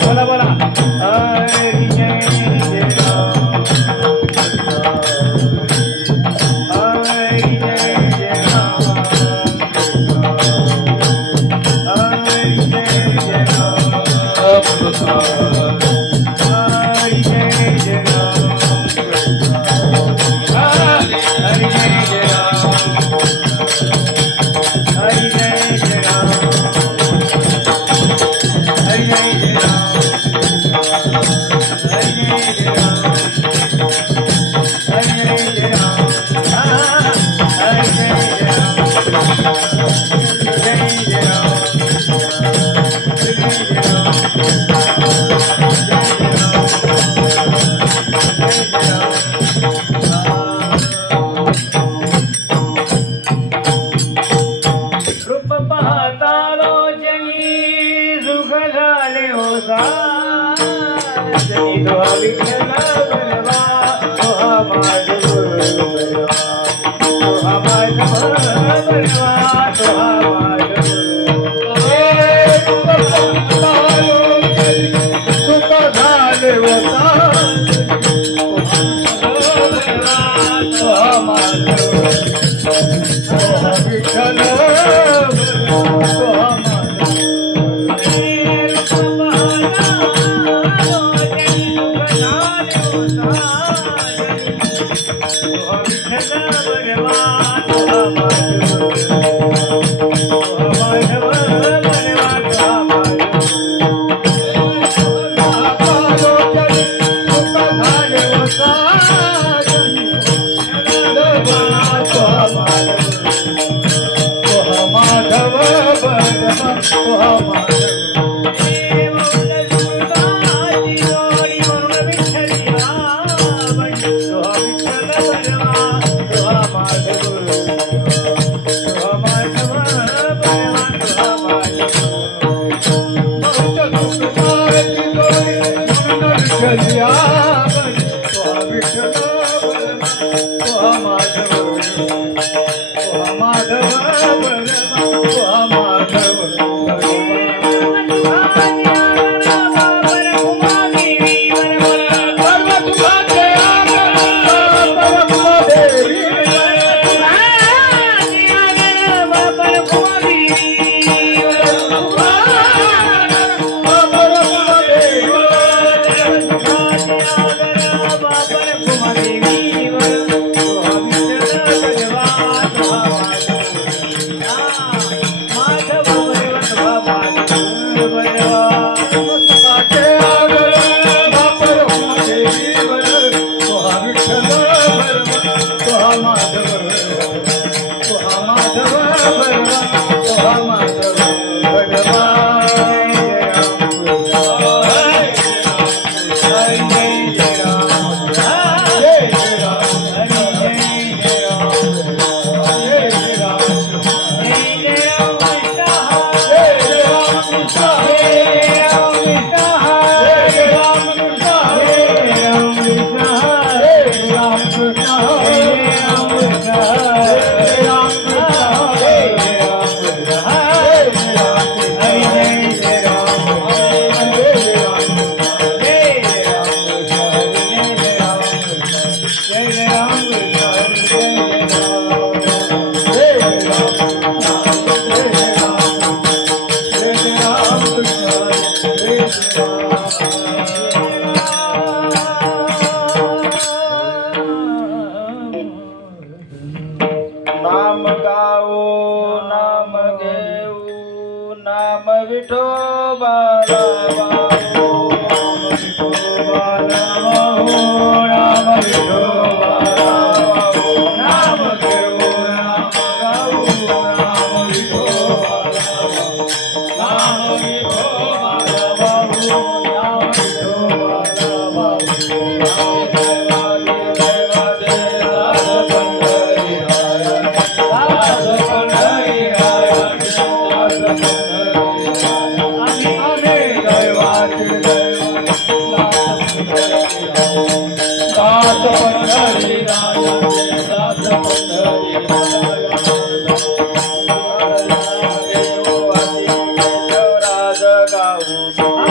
बोला बोला हरी जय जय राम हरी जय जय राम हरी जय जय राम हरी जय जय राम हरी जय जय राम हरी जय जय राम हरी जय जय राम हरी जय जय राम हरी जय जय राम हरी जय जय राम जय जय राम जय जय राम रूप पाहता रोजनी सुख झाले होता जनी दोहा विठ्ठल बलवा दोहा माधव बलवा दोहा माधव बलवा दोहा माधव सुख झाले होता दोहा माधव दोहा विठ्ठल नाम गाओ नाम घेऊ नाम विठोबा रामाओ नाम विठोबा रामाओ नाम विठोबा रामाओ नाम घेऊ नाम गाओ नाम विठोबा रामाओ नाम विठोबा रामाओ नाम विठोबा रामाओ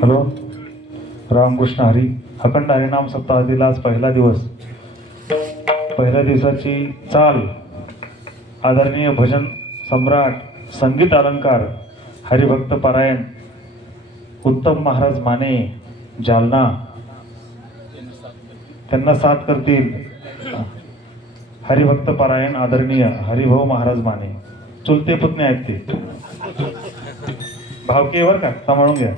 हॅलो, रामकृष्ण हरी. अखंड हरिनाम सप्ताहातील आज पहिला दिवस. पहिल्या दिवसाची चाल आदरणीय भजन सम्राट, संगीत अलंकार, हरिभक्त पारायण उत्तम महाराज माने जालना, त्यांना साथ करतील हरिभक्त पारायण आदरणीय हरिभाऊ महाराज माने. चुलते पुतणे आहेत ते, भावकीवर का सांभाळून घ्या.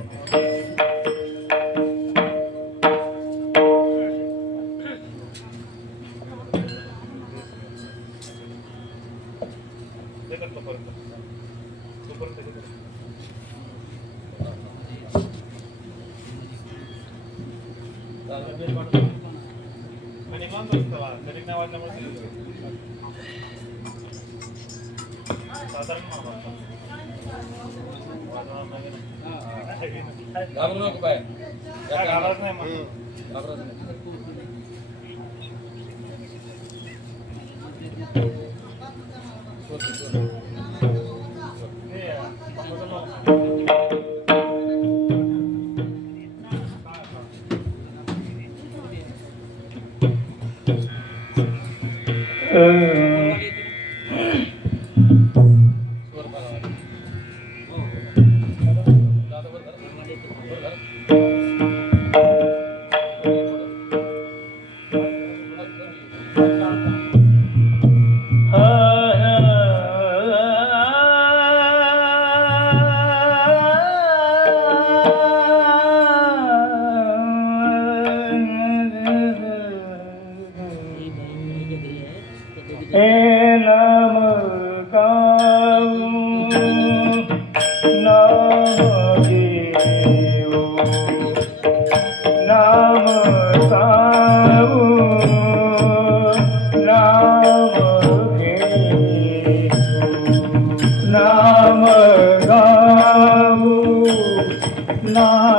नाम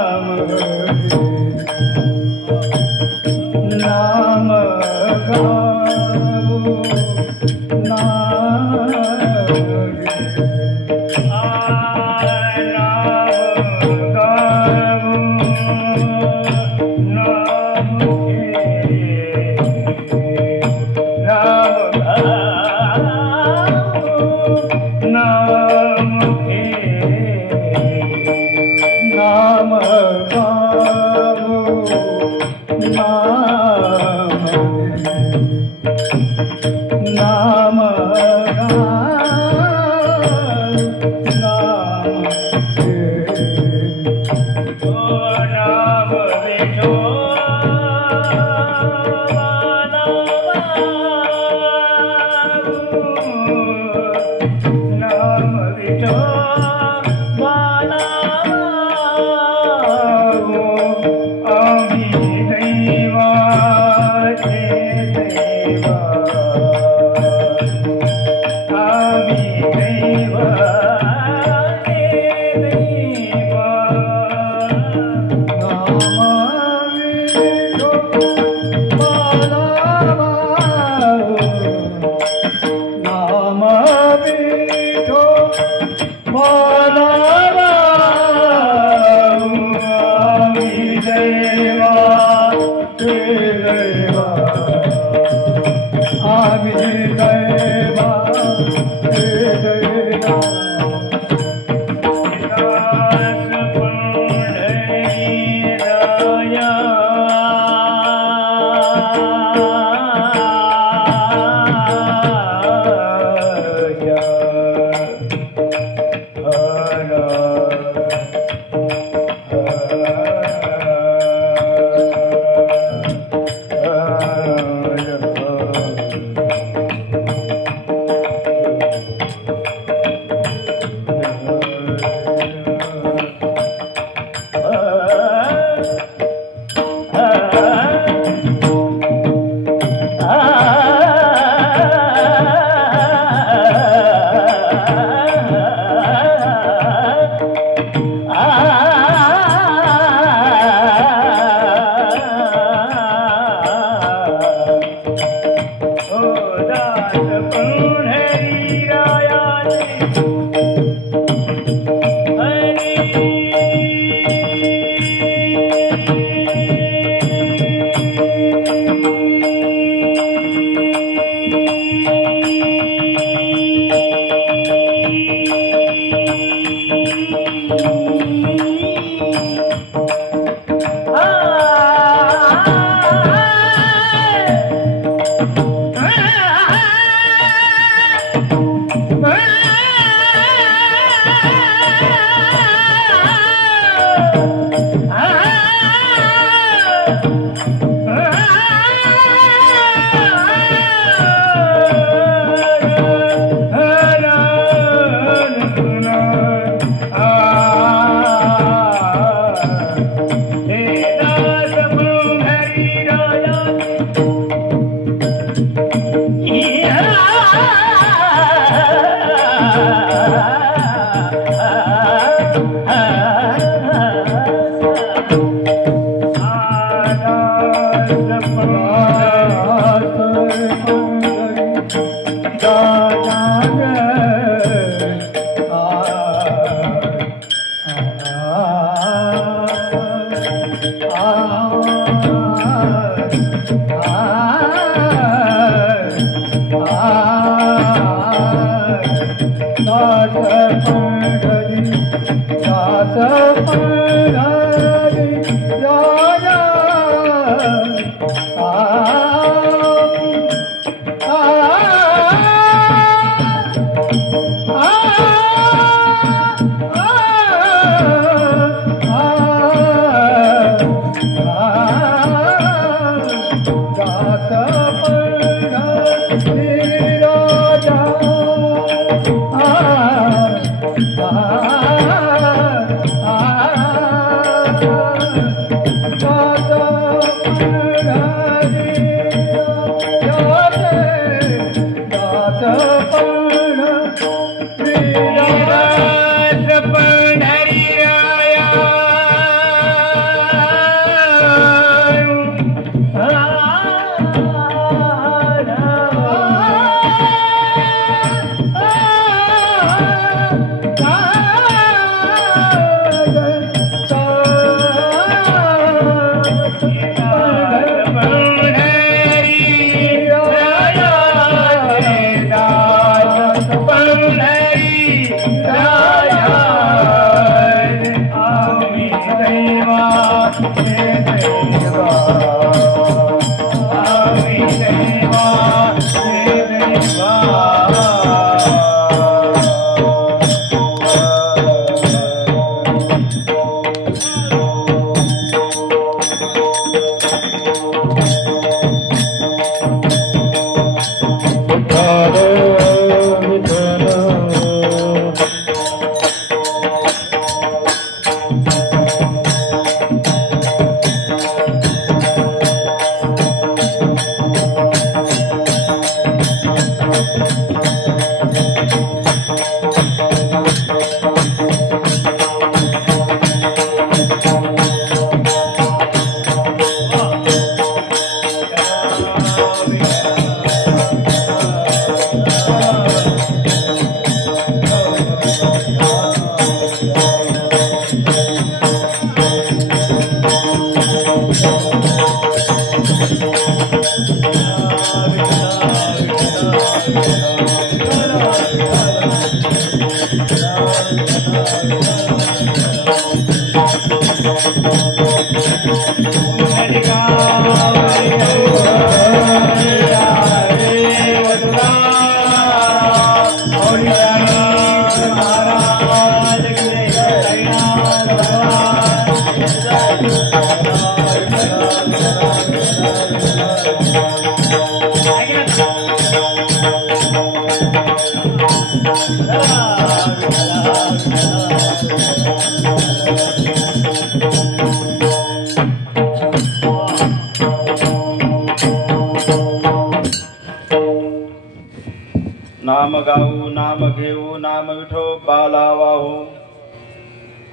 नाम गाऊ नाम घेऊ नाम विठोबाला वाहू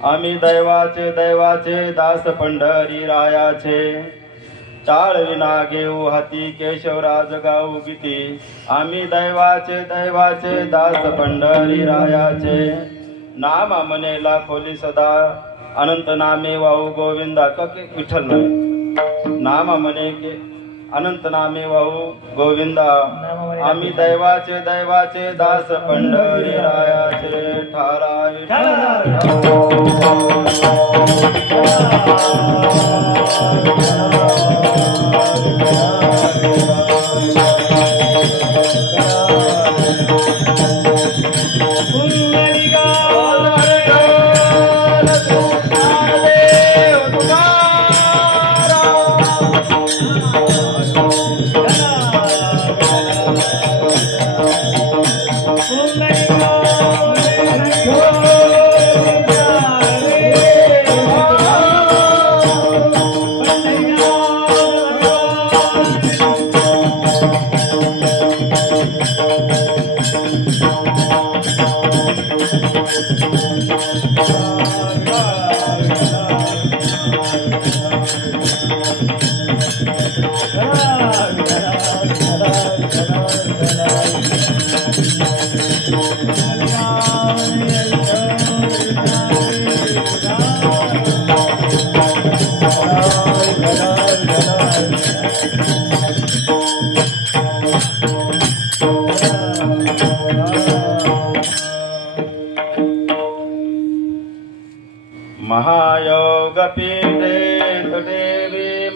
आम्ही दैवाचे दास पंढरी रायाचे टाळ विना घेऊ हाती केशवराज गाऊ गीती आम्ही दैवाचे दास पंढरी रायाचे नाम मनेला खोली सदा अनंत नामे वाहू गोविंदा कके विठ्ठल नाही नाम मने के अनंत नामे वाहू गोविंदा आम्ही दैवाचे दास पंढरी रायाचे ठारा महायोगपीठे तुटे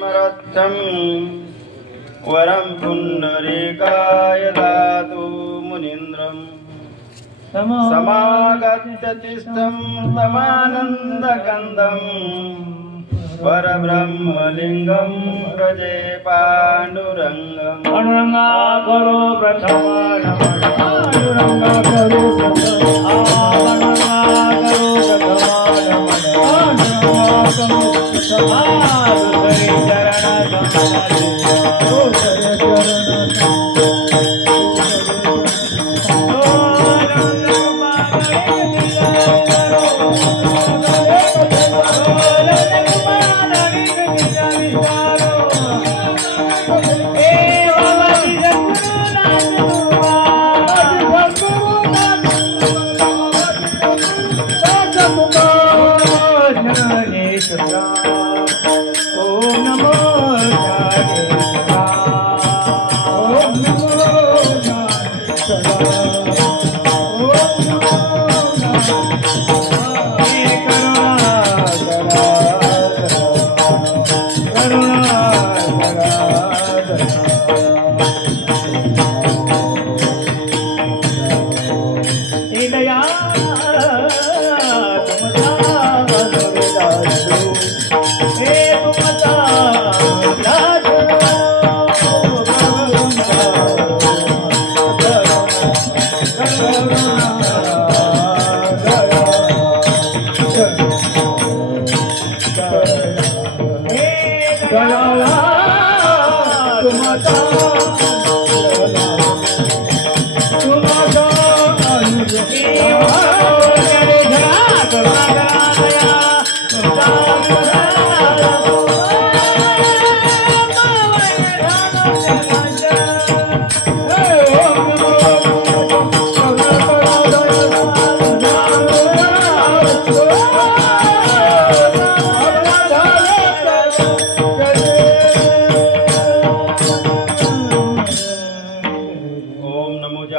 मरच्छं वरं पुण्डरीकाय दातु मुनीन्द्रं समागत्य तिष्ठं तमानन्दकन्दं परब्रह्मलिङ्गं भजे पाण्डुरङ्गं पाण्डुरङ्गा करो प्रथम पाण्डुरङ्गा करो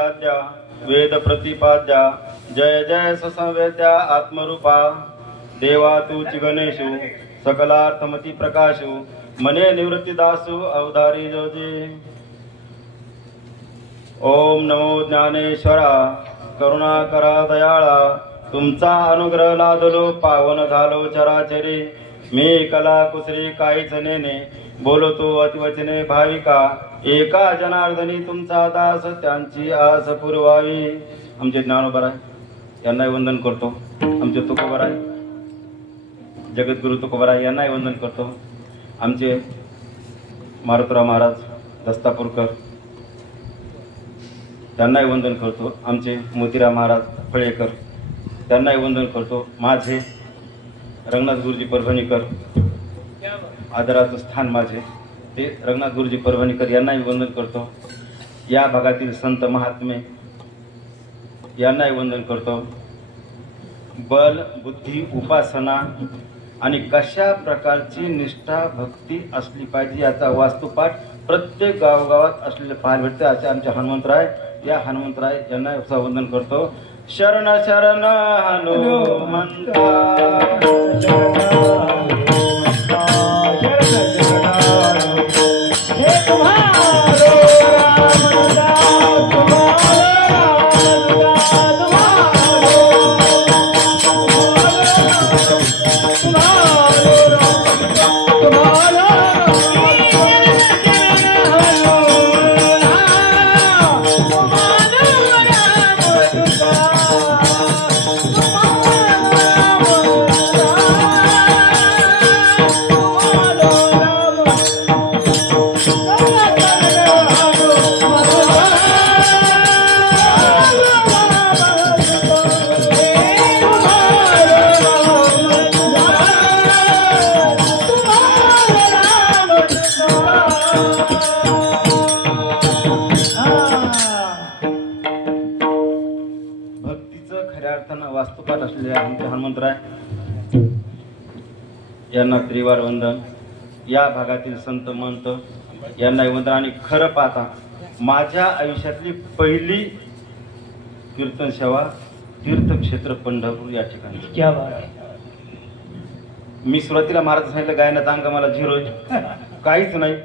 आद्या वेद प्रतिपाद्या जय जय ससंवेद्या आत्मरूपा देवा तूची गणेशु सकलार्थमती प्रकाशु मने निवृत्तीदासु अवधारी जोजे. ओम नमो ज्ञानेश्वरा करुणाकरा दयाळा तुमचा अनुग्रह लादलो पावन झालो चराचरे. मी कला कुसरी काहीच नेने बोलतो अतिवचने भाविका एका जनार्दनी तुमचा दास त्यांची आस पुरवावी. आमचे ज्ञानोबराय यांनाही वंदन करतो. आमचे तुकोबराय जगद्गुरु तुकोबराय यांनाही वंदन करतो. आमचे मारुतराव महाराज दस्तापूरकर त्यांनाही वंदन करतो. आमचे मोतीराम महाराज फळेकर त्यांनाही वंदन करतो. माझे रंगनाथ गुरुजी परभणीकर आदराचं स्थान माझे ते रंगनाथ गुरुजी परभणीकर यांनाही वंदन करतो. या भागातील संत महात्मे यांनाही वंदन करतो. बल बुद्धी उपासना आणि कशा प्रकारची निष्ठा भक्ती असली पाहिजे याचा वास्तुपाठ प्रत्येक गावगावात असलेले पाहायला भेटते. असे आमचे हनुमंतराय या हनुमंतराय यांना वंदन करतो. शरण शरण हनुमंता वास्तुपाठ असलेले आमचे हनुमंतराय यांना त्रिवार वंदन. या भागातील संत महंत यांनाही वंदन. आणि खरं पाहता माझ्या आयुष्यातली पहिली कीर्तन सेवा तीर्थक्षेत्र पंढरपूर या ठिकाणी. क्या बात आहे. मी सुरुवातीला महाराज सांगितलं गायनाचा अंग मला झिरो आहे, काहीच नाही,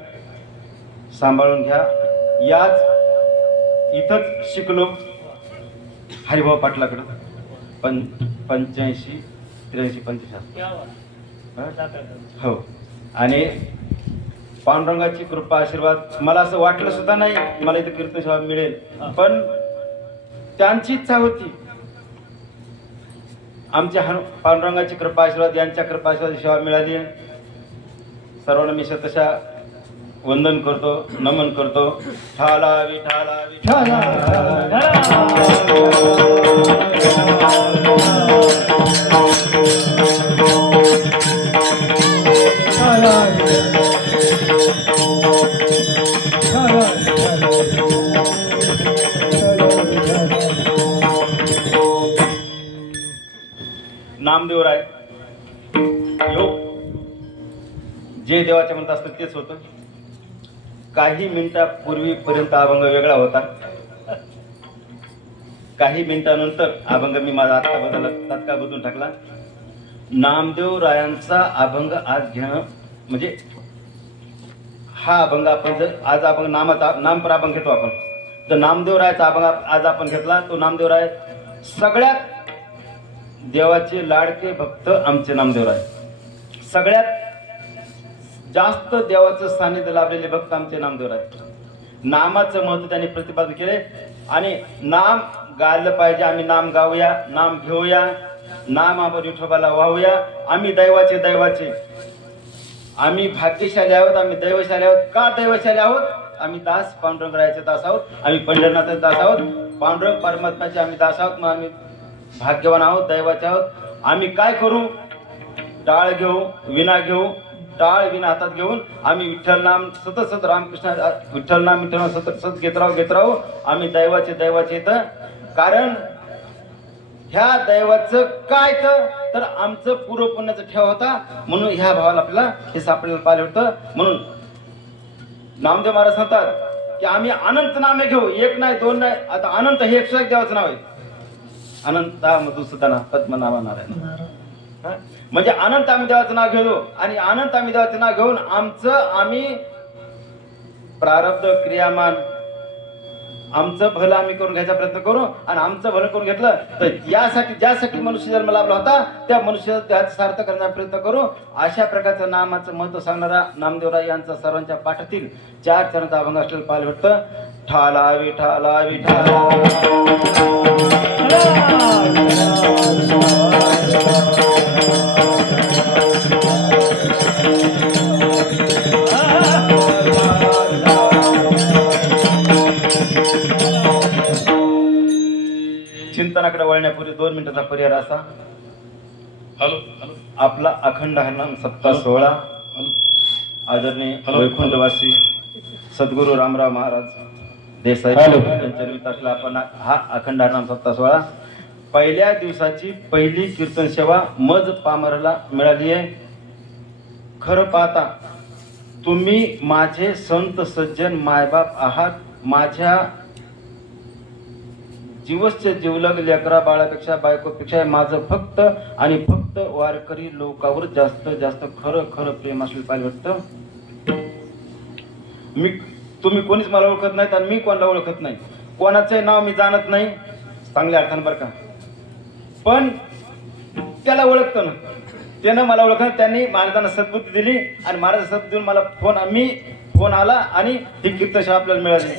सांभाळून घ्या. याच इथंच शिकलो हरिभाऊ पाटलाकडं 85, 83, 85. हो. आणि पांडुरंगाची कृपा आशीर्वाद मला असं वाटलं सुद्धा नाही मला इथे कीर्तन सेवा मिळेल, पण त्यांची इच्छा होती. आमच्या पांडुरंगाची कृपा आशीर्वाद यांच्या कृपा आशीर्वाद सेवा मिळाली. सर्वांना मी शतशा वंदन करतो, नमन करतो. ठाला विठाला विठाला नामदेवराय योग जे देवाच्या म्हणत असतं तेच होतं. काही मिनिटापूर्वीपर्यंत अभंग वेगळा होता, काही मिनिटानंतर अभंग मी माझा तात्काळ बदलून टाकला. नामदेवरायांचा अभंग आज घेणं म्हणजे हा अभंग आपण जर आज आपण नामपर अभंग घेतो आपण, तर नामदेवरायाचा अभंग आज आपण घेतला. तो नामदेवराय सगळ्यात देवाचे लाडके भक्त आमचे नामदेवराय, सगळ्यात जास्त देवाचं सानिध्य लाभलेले भक्त आमचे नामदेवराय. नामाचं महत्व त्यांनी प्रतिपादन केले आणि नाम गायलं पाहिजे. आम्ही नाम गाऊया, नाम घेऊया, नाम आपण विठोबाला वाहूया. आम्ही दैवाचे आम्ही भाग्यशाली आहोत, आम्ही दैवशाली आहोत. का दैवशाली आहोत? आम्ही दास पांडुरंगरायाचे दास आहोत, आम्ही पंढरनाथाचे दास आहोत, पांडुरंग परमात्म्याचे आम्ही दास आहोत. मग आम्ही भाग्यवान आहोत, दैवाचे आहोत. आम्ही काय करू? टाळ घेऊ, विणा घेऊ, टाळ विणा हातात घेऊन आम्ही विठ्ठल नाम सतत रामकृष्ण विठ्ठल नाम सतत घेत राहू. आम्ही दैवाचे येतं. कारण ह्या दैवाचं काय तर आमचं पूर्व पुण्याचा ठेवा होता, म्हणून ह्या भावाला आपल्याला हे सापडलेलं पाहिलं होतं. म्हणून नामदेव महाराज सांगतात की आम्ही अनंत नामे घेऊ, एक नाही दोन नाही, आता अनंत हे 101 देवाचं नाव आहे. अनंता मधुसूदना पद्मनाभा नारायण. म्हणजे अनंत आम्ही देवाचं नाव घेऊ आणि अनंत आम्ही देवाचं नाव घेऊन आम्ही प्रारब्ध क्रियामान आमचं भलं आम्ही करून घ्यायचा प्रयत्न करू आणि आमचं भलं करून घेतलं तर यासाठी ज्यासाठी मनुष्य जन्म लाभला होता त्या मनुष्य त्याचं सार्थ करण्याचा प्रयत्न करू. अशा प्रकारचं नामाचं महत्व सांगणारा नामदेवराय यांचा सर्वांच्या पाठातील 4 चरणाचा अभंग असलेलं पाहायला भेटतं. ठाला विठाला विठाला चिंतनाकडे वळण्यापूर्वी 2 मिनिटाचा पर्याय असा. आपला अखंड हरिनाम सप्ताह 16 आदरणीय वैकुंठवासी सद्गुरू रामराव महाराज देसाई यांच्या निमित्ताला आपण हा अखंड हरिनाम सप्ताह 16 पहिल्या दिवसाची पहिली कीर्तन सेवा मज पामरला मिळाली आहे. खरं पाहता तुम्ही माझे संत सज्जन मायबाप आहात. माझ्या जीवस्य जीवलग लेकरा बाळापेक्षा बायकोपेक्षा माझं फक्त आणि फक्त वारकरी लोकांवर जास्त जास्त खरं खरं प्रेम असलेलं पाहिलं वाटतं. तुम्ही कोणीच मला ओळखत नाहीत आणि मी कोणाला ओळखत नाही. कोणाचंही नाव मी जाणत नाही चांगल्या अर्थानं बरं का, पण त्याला ओळखतो ना, त्यानं मला ओळखलं. त्यांनी महाराजांना सद्बुद्धी दिली आणि महाराज सद्बुद्धी देऊन मला फोन आला आणि ही कीर्तनशाळा आपल्याला मिळाली.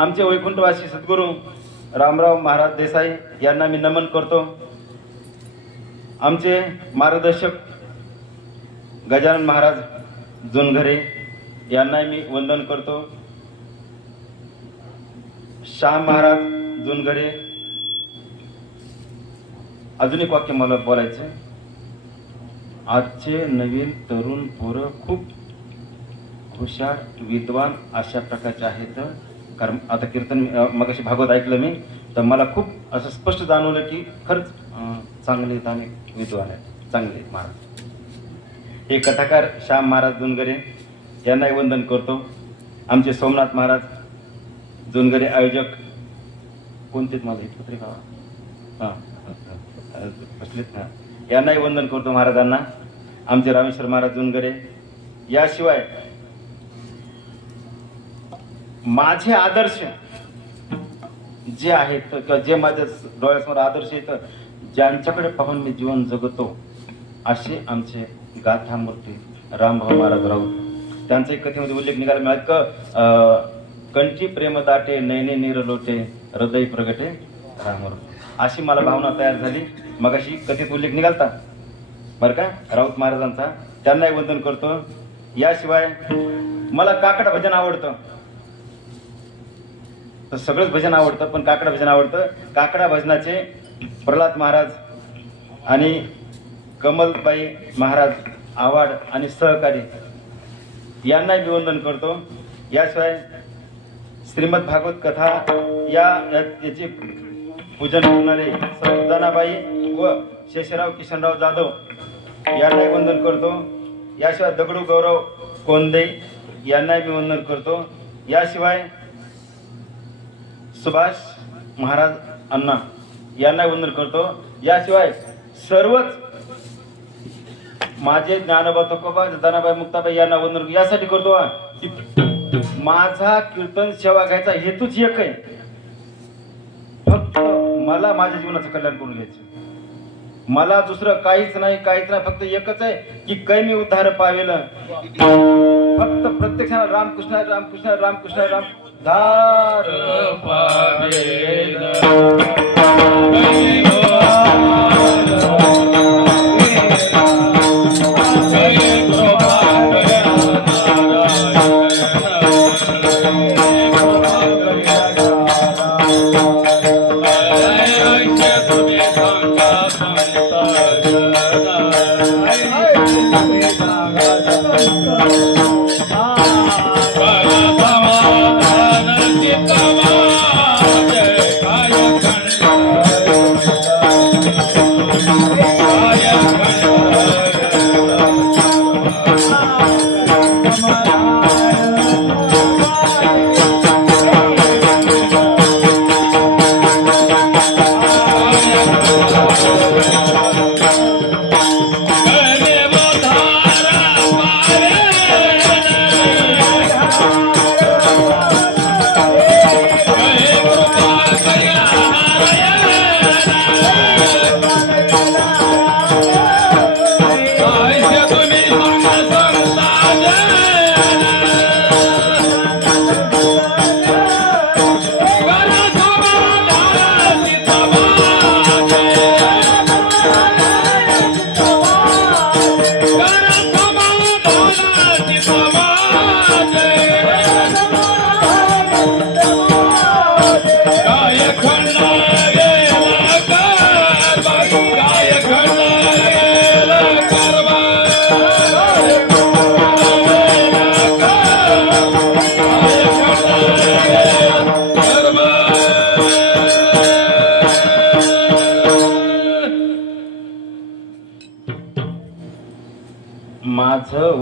आमचे वैकुंठवासी सद्गुरू रामराव महाराज देसाई यांना मी नमन करतो. आमचे मार्गदर्शक गजानन महाराज जुनघरे यांना मी वंदन करतो. श्याम महाराज जुनघरे. अजून एक वाक्य मला बोलायचं. आजचे नवीन तरुण पोरं खूप हुशार विद्वान अशा प्रकारचे आहेत. कारण आता कीर्तन मगाशी भागवत ऐकलं मी तर मला खूप असं स्पष्ट जाणवलं की खरंच चांगले आणि विद्वान आहेत, चांगले महाराज. हे कथाकार श्याम महाराज जुनघरे यांनाही वंदन करतो. आमचे सोमनाथ महाराज जुनघरे आयोजक कोणतेच मला हे पत्रिका बसलेत ना, यांनाही वंदन करतो महाराजांना. आमचे रामेश्वर महाराज जुनघरे. याशिवाय माझे आदर्श जे आहेत किंवा जे माझ्या डोळ्यासमोर आदर्श आहेत ज्यांच्याकडे पाहून मी जीवन जगतो असे आमचे गाथामूर्ती रामभाऊ महाराज राऊत. त्यांचा एक कथेमध्ये उल्लेख निघाला मिळाला की कंठी प्रेम दाटे नैने नीर लोटे हृदय प्रगटे रामर. अशी मला भावना तयार झाली. मग अशी कथेत उल्लेख निघालता बरं का राऊत महाराजांचा. त्यांनाही वंदन करतो. याशिवाय मला काकड भजन आवडतं. तर सगळंच भजन आवडतं पण काकडा भजन आवडतं. काकडा भजनाचे प्रल्हाद महाराज आणि कमलबाई महाराज आवाड आणि सहकारी यांनाही मी वंदन करतो. याशिवाय श्रीमद भागवत कथा याचे पूजन करणारे जनाबाई व शेषराव किशनराव जाधव यांनाही वंदन करतो. याशिवाय दगडू गौरव कोंदे यांनाही मी वंदन करतो. याशिवाय सुभाष महाराज अण्णा यांना वंदन करतो. याशिवाय सर्वच माझे ज्ञानोबा तुकोबा जनाबाई मुक्ताबाई यांना वंदन यासाठी करतो की माझा कीर्तन सेवा घ्यायचा हेतूच एक आहे. फक्त मला माझ्या जीवनाचं कल्याण करून घ्यायचं. मला दुसरं काहीच नाही फक्त एकच आहे की कै मी उद्धार पावेल. फक्त प्रत्यक्षात रामकृष्ण रामकृष्ण रामकृष्ण राम धार पावेल.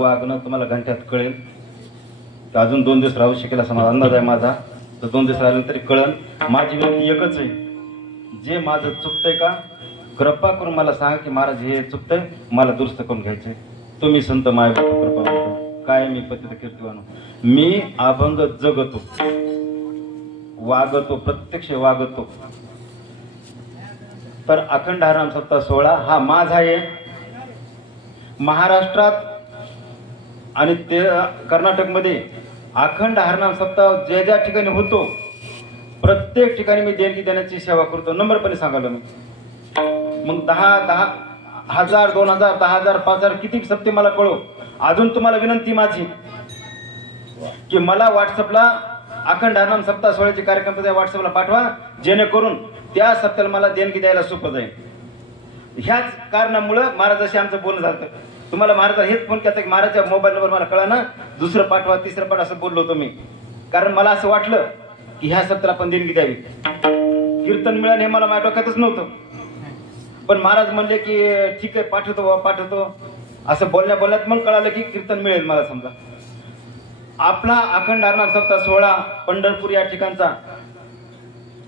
वागणं तुम्हाला घंट्यात कळेल. तर अजून 2 दिवस राहू शकेल असा माझा अंदाज आहे माझा. तर 2 दिवस राहिले तरी कळन. माझी विनंती एकच आहे, जे माझं चुकतंय का कृपा करून मला सांगा की महाराज हे चुकतंय, मला दुरुस्त करून घ्यायचंय. तुम्ही संत माय कृपा करतो. काय मी पतित कीर्तिवान, मी अभंग जगतो, वागतो, प्रत्यक्ष वागतो. तर अखंड हरिनाम सप्ताह सोहळा हा माझा आहे. महाराष्ट्रात आणि ते कर्नाटकमध्ये अखंड हरिनाम सप्ताह ज्या ज्या ठिकाणी होतो प्रत्येक ठिकाणी मी देणगी देण्याची सेवा करतो. नंबरपणे सांगालो मी. मग 10,000 2,000 10,000 5,000 किती सप्ते मला कळो. अजून तुम्हाला विनंती माझी की मला व्हॉट्सअपला अखंड हरिनाम सप्ताह सोहळ्याचे कार्यक्रम व्हॉट्सअपला पाठवा, जेणेकरून त्या सप्त्याला मला देणगी द्यायला सोपं जाईल. ह्याच कारणामुळं महाराजाशी आमचं बोलणं झालं. तुम्हाला महाराज हेच फोन केला की महाराजच्या मोबाईल नंबर मला कळा ना, दुसरं पाठवा तिसरं पाठवा असं बोललो होतो मी. कारण मला असं वाटलं की ह्या सप्त्याला आपण देणगी द्यावी. कीर्तन मिळेल हे मला माझ्या डोक्यातच नव्हतं. पण महाराज म्हणले की ठीक आहे पाठवतो पाठवतो असं बोलण्यात मग कळालं की कीर्तन मिळेल मला. समजा आपला अखंड हरिनाम सप्ताह सोहळा पंढरपूर या ठिकाणचा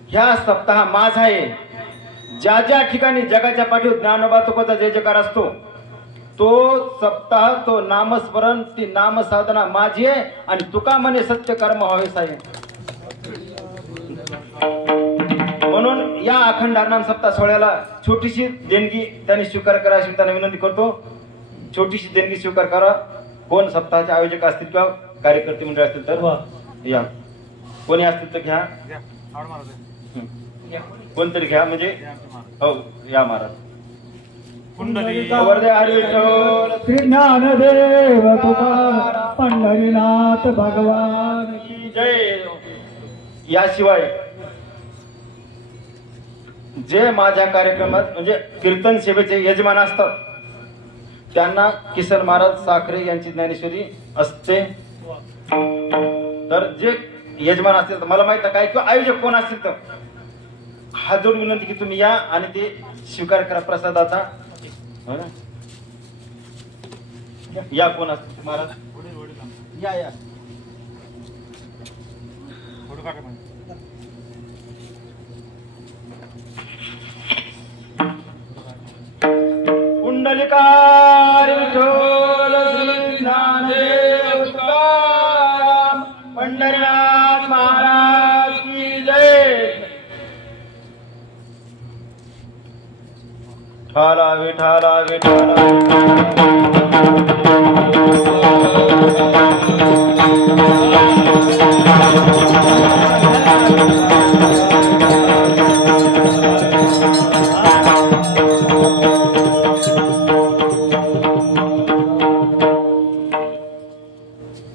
ह्या सप्ताह माझा आहे. ज्या ज्या ठिकाणी जगाच्या पाठीवर ज्ञानोबा तुकोचा जय जयकार असतो तो सप्ताह, तो नामस्मरण, ती नामसाधना माझी आहे. आणि तुका म्हणे सत्य कर्म व्हावे साहे. म्हणून या अखंड हरिनाम सप्ताह सोहळ्याला छोटीशी देणगी त्यांनी स्वीकार करा अशी त्यांना विनंती करतो. छोटीशी देणगी स्वीकार करा. कोण सप्ताहाचे आयोजक असतील किंवा कार्यकर्ते मंडळ असतील तर या, कोणी असतील तर घ्या, कोणतरी घ्या. म्हणजे हो या महाराज. वर्धे हरी विठ्ठल श्री ज्ञानदेव तुकाराम पंढरीनाथ भगवान की जय. याशिवाय जे माझ्या कार्यक्रमात म्हणजे कीर्तन सेवेचे यजमान असतात त्यांना किसन महाराज साखरे यांची ज्ञानेश्वरी असते. तर जे यजमान असतील तर मला माहित आहे काय किंवा आयोजक कोण असतील तर हात जोडून विनंती की तुम्ही या आणि ते स्वीकार करा प्रसादाचा. या कोण असतील महाराज या या. पुंडलिकार विठ्ठल श्री ज्ञानदेव तुकाराम पंढरीनाथ महाराज की जय. विठाला विठाला विठाला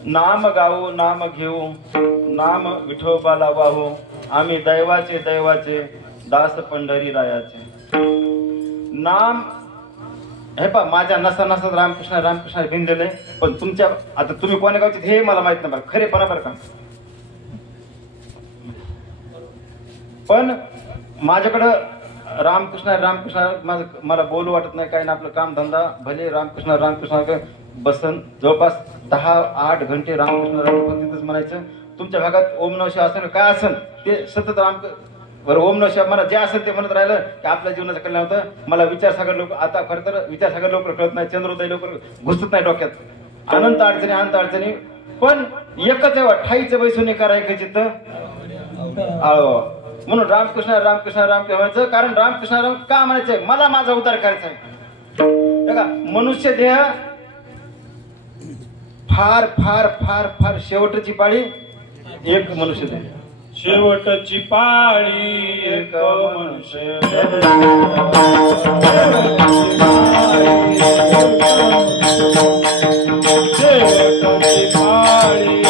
नाम गाऊ नाम घेऊ नाम विठोबाला वाहू आम्ही दैवाचे दैवाचे दास पंढरी रायाचे. नाम हे पा माझ्या नसा नसात रामकृष्ण रामकृष्ण भिनलेलं आहे. पण तुमच्या आता तुम्ही कोण्या गावचे हे मला माहित नाही बरं, खरेपणा बरं का. पण माझ्याकडं रामकृष्ण रामकृष्ण मला बोलू वाटत नाही काय ना. आपलं काम धंदा भले रामकृष्ण रामकृष्ण बसन जवळपास 10-8 घंटे रामकृष्ण रामकृष्ण म्हणायचं. तुमच्या भागात ओम नमः शिवाय असेल काय असेल ते सतत बरं ओम नमः शिवाय मला जे असेल ते म्हणत राहिलं की आपल्या जीवनाचं कल्याण होतं. मला विचारसागर लोक आता खरं तर विचारसागर लवकर कळत नाही, चंद्रोदय लवकर घुसत नाही डोक्यात. अनंत अडचणी पण एकच आहे ठाईचं बैसून करायचं चित्त आळवा. म्हणून रामकृष्ण रामकृष्ण रामकृष्ण म्हणायचं. कारण रामकृष्ण राम का म्हणायचंय, मला माझा उद्धार करायचा आहे. का मनुष्य देह फार फार फार फार शेवटची पाळी एक मनुष्य देह. शेवटची पाळी एक मनुष्य शेवटची पाळी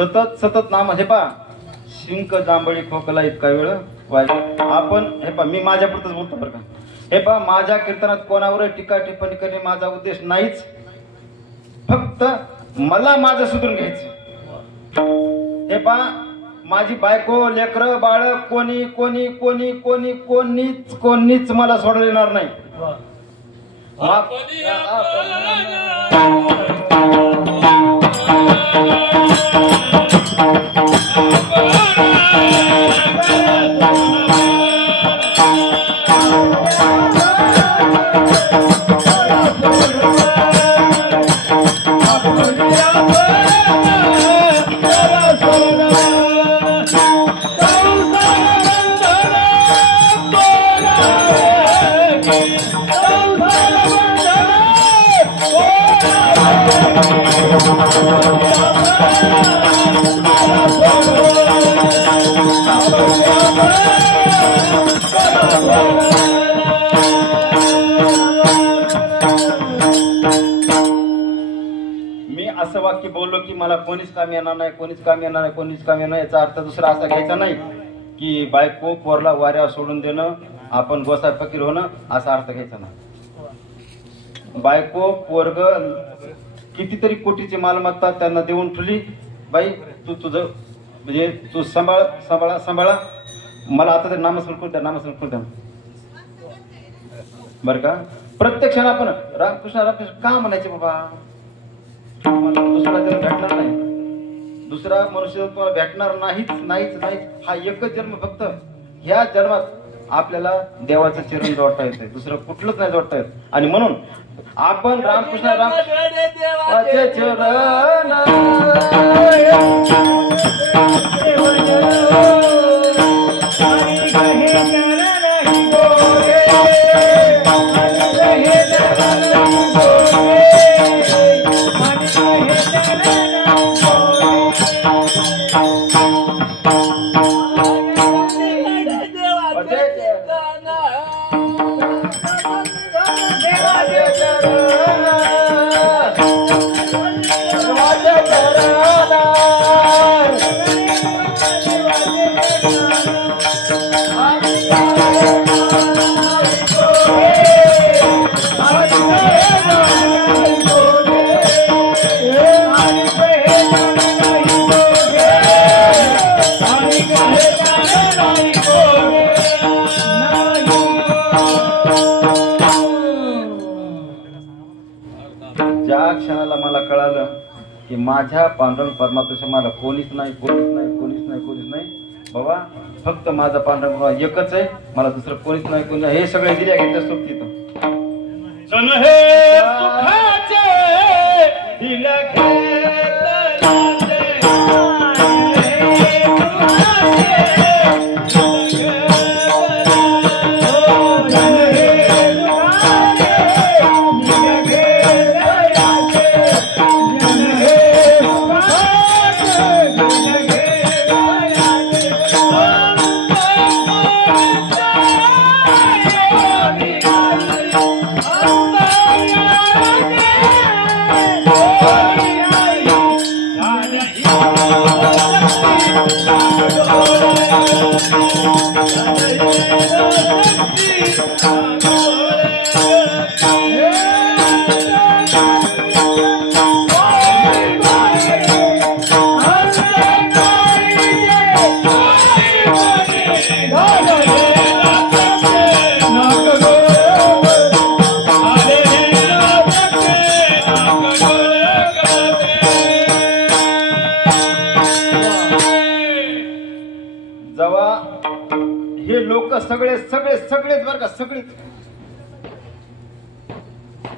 सतत सतत नाम हे पा शिंक जांभळी खोकला इतका वेळ वाजला. आपण हे पा मी माझ्या पुरतच बोलतो बरं का. हे पा माझ्या कीर्तनात कोणावर टीका टिप्पणी करणे माझा उद्देश नाहीच. फक्त मला माझं सुधरून घ्यायचं. हे पा माझी बायको लेकर बाळ कोणी कोणी कोणी कोणी कोणीच कोणीच मला सोडून येणार नाही. मी असं वाक्य बोललो की मला कोणीच काम येणार नाही, कोणीच काम येणार नाही, कोणीच काम येणार नाही, याचा अर्थ दुसरा असा घ्यायचा नाही की बायको पोरला वाऱ्या सोडून देणं, आपण गोसाई फकीर होणं, असा अर्थ घ्यायचा नाही. बायको पोरग कितीतरी कोटीची मालमत्ता त्यांना देऊन ठेवली. बाई तू तुझं म्हणजे तू सांभाळ सांभाळा सांभाळा. मला आता तरी नामस्मरण करू द्या, नामस्मरण करू द्या बरं का. प्रत्येक क्षण आपण रामकृष्ण रामकृष्ण का म्हणायचे बाबा. मला दुसरा जन्म भेटणार नाही, दुसरा मनुष्य तुम्हाला भेटणार नाहीच नाहीच नाहीच. हा एकच जन्म फक्त. ह्या जन्मात आपल्याला देवाचं चरण जोडता येतंय, दुसरं कुठलंच नाही जोडता येत. आणि म्हणून आपण रामकृष्ण रामकृष्णाचे चरण ज्या क्षणाला मला कळालं की माझ्या पांडुरंग परमात्म्याच्या मला कोणीच नाही कोणीच नाही कोणीच नाही कोणीच नाही बाबा, फक्त माझा पांडुरंग बाबा एकच आहे, मला दुसरं कोणीच नाही कोणी. हे सगळे दिल्या घेतल्या सोबती जण हे सुखाचे दिल्या सगळे सगळे सगळेच बरं का सगळेच.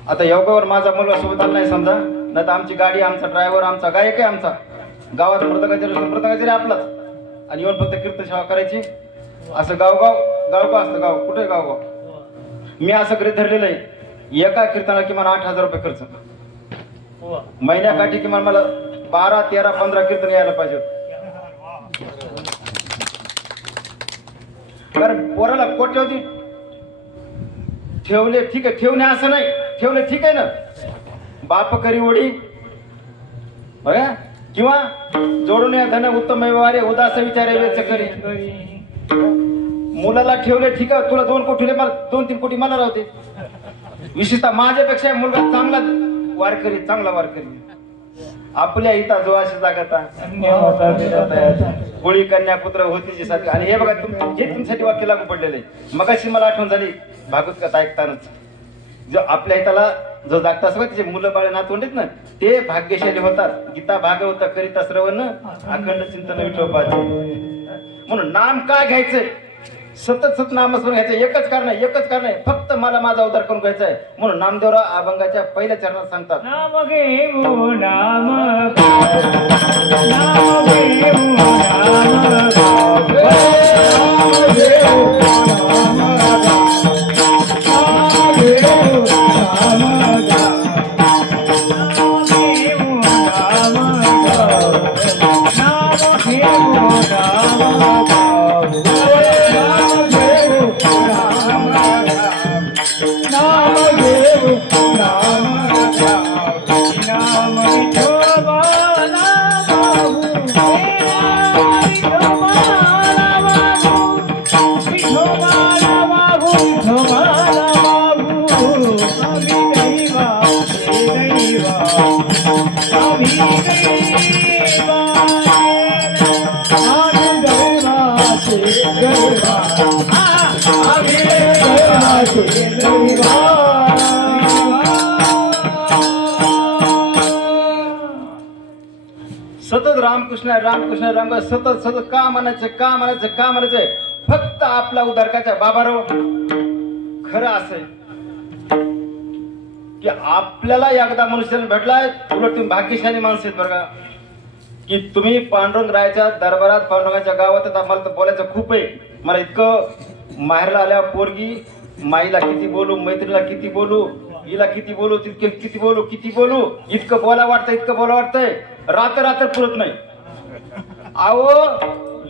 आता योगावर माझा मुलगा सोबत आला नाही समजा, नाही तर आमची गाडी, आमचा ड्रायव्हर, आमचा गायक आहे, आमचा गावात मृतकाचे आपलाच, आणि येऊन फक्त कीर्तन सेवा करायची. असं गावगाव गावगाव असतं, गाव कुठे गावगाव. मी असं गृहीत धरलेलं आहे एका कीर्तनाला किमान 8,000 रुपये खर्च, महिन्याकाठी किमान मला 12, 13, 15 कीर्तन यायला पाहिजे. कारण पोराला कोट्यावधी ठेवले, ठीक आहे, ठेवणे असं नाही, ठेवले ठीक आहे ना, बाप करी ओढी बघा, किंवा जोडून या धन उत्तम व्यवहारे उदास विचारे वेच करी. मुलाला ठेवले ठीक आहे, तुला 2 कोटी मला 2-3 कोटी मला राहते. विशेषतः माझ्यापेक्षा मुलगा चांगला वारकरी. आपल्या हिता जो अशी जागता कोळी कन्या पुत्र होतीची सारखी. आणि हे बघा हे तुमच्यासाठी वाक्य लागू पडलेलं आहे. मगाशी मला आठवण झाली भागवत कथा ऐकतानाच, जो आपल्या हिताला जो जागता असं तिचे मुलं बाळ नातवंडीत ना ते भाग्यशाली होतात. गीता भागवत करिता श्रवण अखंड चिंतन विठोबाचे. म्हणून नाम काय घ्यायचंय, सतत नामस्मरण घ्यायचं. एकच कारण आहे फक्त मला माझा उद्धार करून घ्यायचा आहे. म्हणून नामदेवराव अभंगाच्या पहिल्या चरणात सांगतात, नाम घेऊ नाम नाम घेऊ सतत रामकृष्ण राम सतत का म्हणायचं फक्त आपला उद्धारकाच्या. बाबाराव खरं असं की आपल्याला एकदा मनुष्याने भेटलाय, उलट तुम्ही भाग्यशाली माणसं आहेत बरं का, की तुम्ही पांडुरंगरायाच्या दरबारात पांडुरंगाच्या गावात. मला तर बोलायचं खूप आहे. मला इतकं माहेरला आल्या पोरगी माईला किती बोलू, मैत्रीला किती बोलू, हिला किती बोलू, तितके किती बोलू इतकं बोला वाटतंय. रात्र पुरत नाही. अहो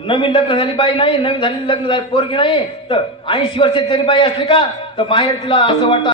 नवीन लग्न झाली बाई नाही, नवीन झालेली लग्न झाली पोरगी नाही तर 80 वर्षाची जरी बाई असली का तर माहेर तिला असं वाटतं